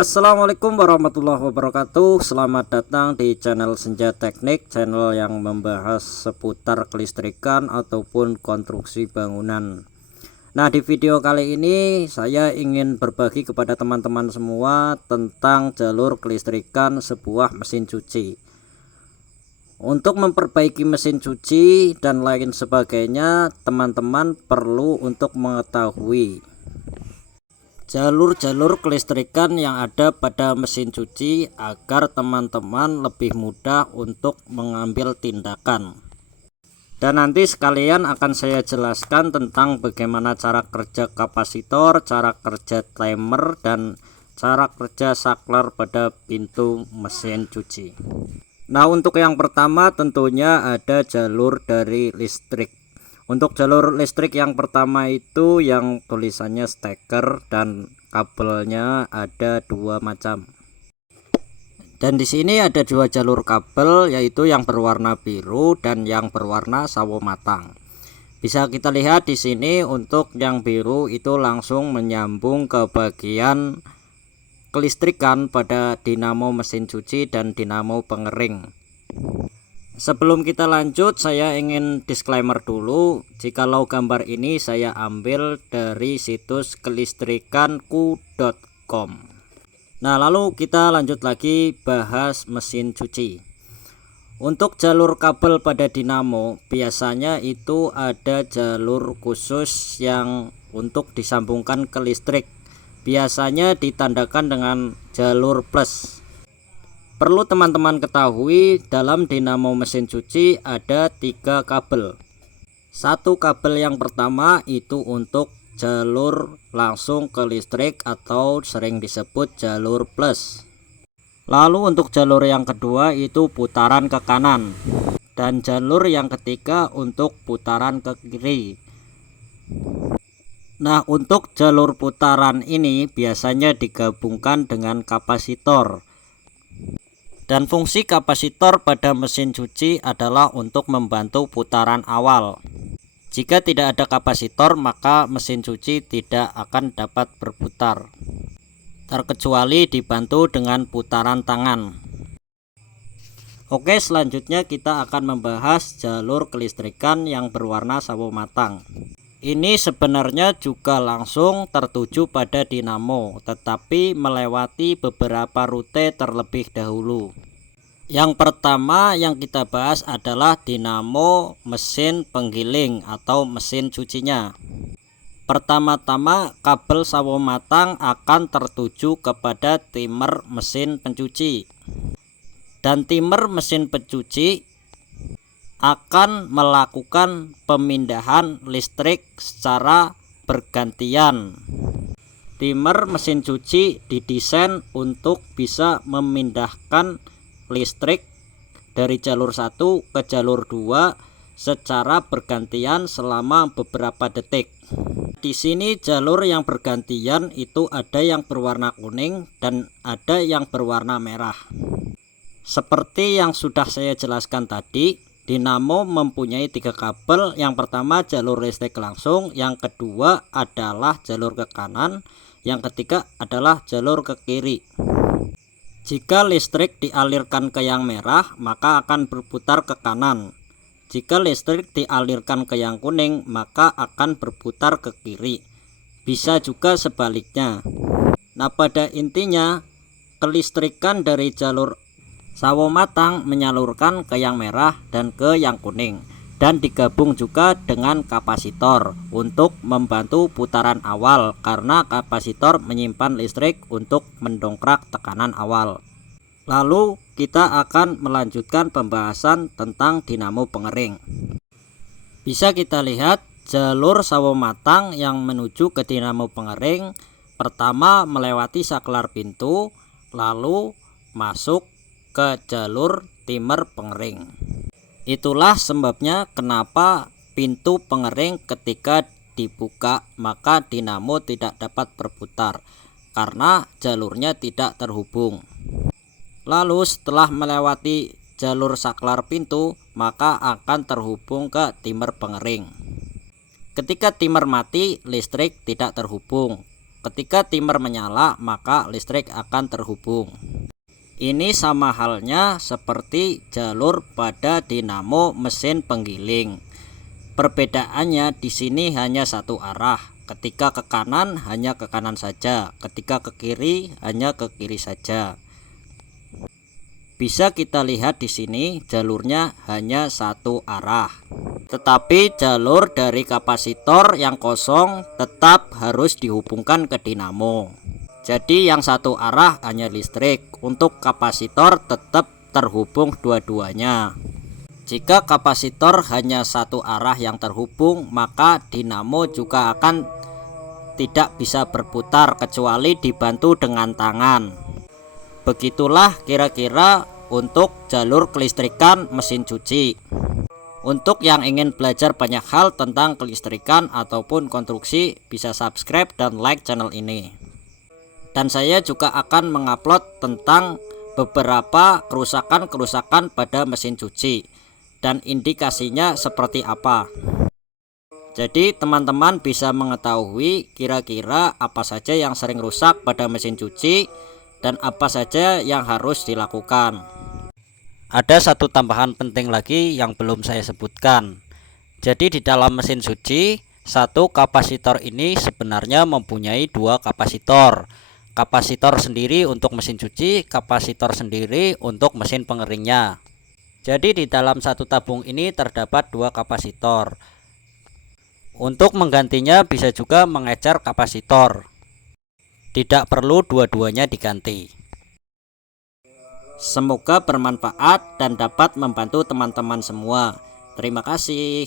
Assalamualaikum warahmatullahi wabarakatuh. Selamat datang di channel Senja Teknik, channel yang membahas seputar kelistrikan ataupun konstruksi bangunan. Nah, di video kali ini saya ingin berbagi kepada teman-teman semua tentang jalur kelistrikan sebuah mesin cuci. Untuk memperbaiki mesin cuci dan lain sebagainya, teman-teman perlu untuk mengetahui jalur-jalur kelistrikan yang ada pada mesin cuci agar teman-teman lebih mudah untuk mengambil tindakan. Dan nanti sekalian akan saya jelaskan tentang bagaimana cara kerja kapasitor, cara kerja timer, dan cara kerja saklar pada pintu mesin cuci. Nah, untuk yang pertama tentunya ada jalur dari listrik. Untuk jalur listrik yang pertama itu yang tulisannya steker dan kabelnya ada dua macam. Dan di sini ada dua jalur kabel, yaitu yang berwarna biru dan yang berwarna sawo matang. Bisa kita lihat di sini untuk yang biru itu langsung menyambung ke bagian kelistrikan pada dinamo mesin cuci dan dinamo pengering. Sebelum kita lanjut, saya ingin disclaimer dulu, jikalau gambar ini saya ambil dari situs kelistrikanku.com. Nah, lalu kita lanjut lagi bahas mesin cuci. Untuk jalur kabel pada dinamo, biasanya itu ada jalur khusus yang untuk disambungkan ke listrik. Biasanya ditandakan dengan jalur plus. Perlu teman-teman ketahui, dalam dinamo mesin cuci ada 3 kabel. Satu kabel yang pertama itu untuk jalur langsung ke listrik atau sering disebut jalur plus. Lalu untuk jalur yang kedua itu putaran ke kanan. Dan jalur yang ketiga untuk putaran ke kiri. Nah, untuk jalur putaran ini biasanya digabungkan dengan kapasitor. Dan fungsi kapasitor pada mesin cuci adalah untuk membantu putaran awal. Jika tidak ada kapasitor, maka mesin cuci tidak akan dapat berputar, terkecuali dibantu dengan putaran tangan. Oke, selanjutnya kita akan membahas jalur kelistrikan yang berwarna sawo matang. Ini sebenarnya juga langsung tertuju pada dinamo, tetapi melewati beberapa rute terlebih dahulu. Yang pertama yang kita bahas adalah dinamo mesin penggiling atau mesin cucinya. Pertama-tama kabel sawo matang akan tertuju kepada timer mesin pencuci. Dan timer mesin pencuci akan melakukan pemindahan listrik secara bergantian. Timer mesin cuci didesain untuk bisa memindahkan listrik dari jalur 1 ke jalur 2 secara bergantian selama beberapa detik. Di sini jalur yang bergantian itu ada yang berwarna kuning dan ada yang berwarna merah. Seperti yang sudah saya jelaskan tadi, dinamo mempunyai 3 kabel. Yang pertama jalur listrik langsung, yang kedua adalah jalur ke kanan, yang ketiga adalah jalur ke kiri. Jika listrik dialirkan ke yang merah, maka akan berputar ke kanan. Jika listrik dialirkan ke yang kuning, maka akan berputar ke kiri. Bisa juga sebaliknya. Nah, pada intinya kelistrikan dari jalur sawo matang menyalurkan ke yang merah dan ke yang kuning, dan digabung juga dengan kapasitor untuk membantu putaran awal, karena kapasitor menyimpan listrik untuk mendongkrak tekanan awal. Lalu kita akan melanjutkan pembahasan tentang dinamo pengering. Bisa kita lihat jalur sawo matang yang menuju ke dinamo pengering, pertama melewati saklar pintu, lalu masuk ke jalur timer pengering. Itulah sebabnya kenapa pintu pengering ketika dibuka maka dinamo tidak dapat berputar, karena jalurnya tidak terhubung. Lalu setelah melewati jalur saklar pintu, maka akan terhubung ke timer pengering. Ketika timer mati, listrik tidak terhubung. Ketika timer menyala, maka listrik akan terhubung. Ini sama halnya seperti jalur pada dinamo mesin penggiling. Perbedaannya di sini hanya satu arah. Ketika ke kanan hanya ke kanan saja, ketika ke kiri hanya ke kiri saja. Bisa kita lihat di sini jalurnya hanya satu arah. Tetapi jalur dari kapasitor yang kosong tetap harus dihubungkan ke dinamo. Jadi yang satu arah hanya listrik. Untuk kapasitor tetap terhubung dua-duanya. Jika kapasitor hanya satu arah yang terhubung, maka dinamo juga akan tidak bisa berputar kecuali dibantu dengan tangan. Begitulah kira-kira untuk jalur kelistrikan mesin cuci. Untuk yang ingin belajar banyak hal tentang kelistrikan ataupun konstruksi, bisa subscribe dan like channel ini. Dan saya juga akan mengupload tentang beberapa kerusakan-kerusakan pada mesin cuci dan indikasinya seperti apa. Jadi teman-teman bisa mengetahui kira-kira apa saja yang sering rusak pada mesin cuci dan apa saja yang harus dilakukan. Ada satu tambahan penting lagi yang belum saya sebutkan. Jadi di dalam mesin cuci, satu kapasitor ini sebenarnya mempunyai dua kapasitor. Kapasitor sendiri untuk mesin cuci, kapasitor sendiri untuk mesin pengeringnya. Jadi di dalam satu tabung ini terdapat dua kapasitor. Untuk menggantinya bisa juga mengecer kapasitor. Tidak perlu dua-duanya diganti. Semoga bermanfaat dan dapat membantu teman-teman semua. Terima kasih.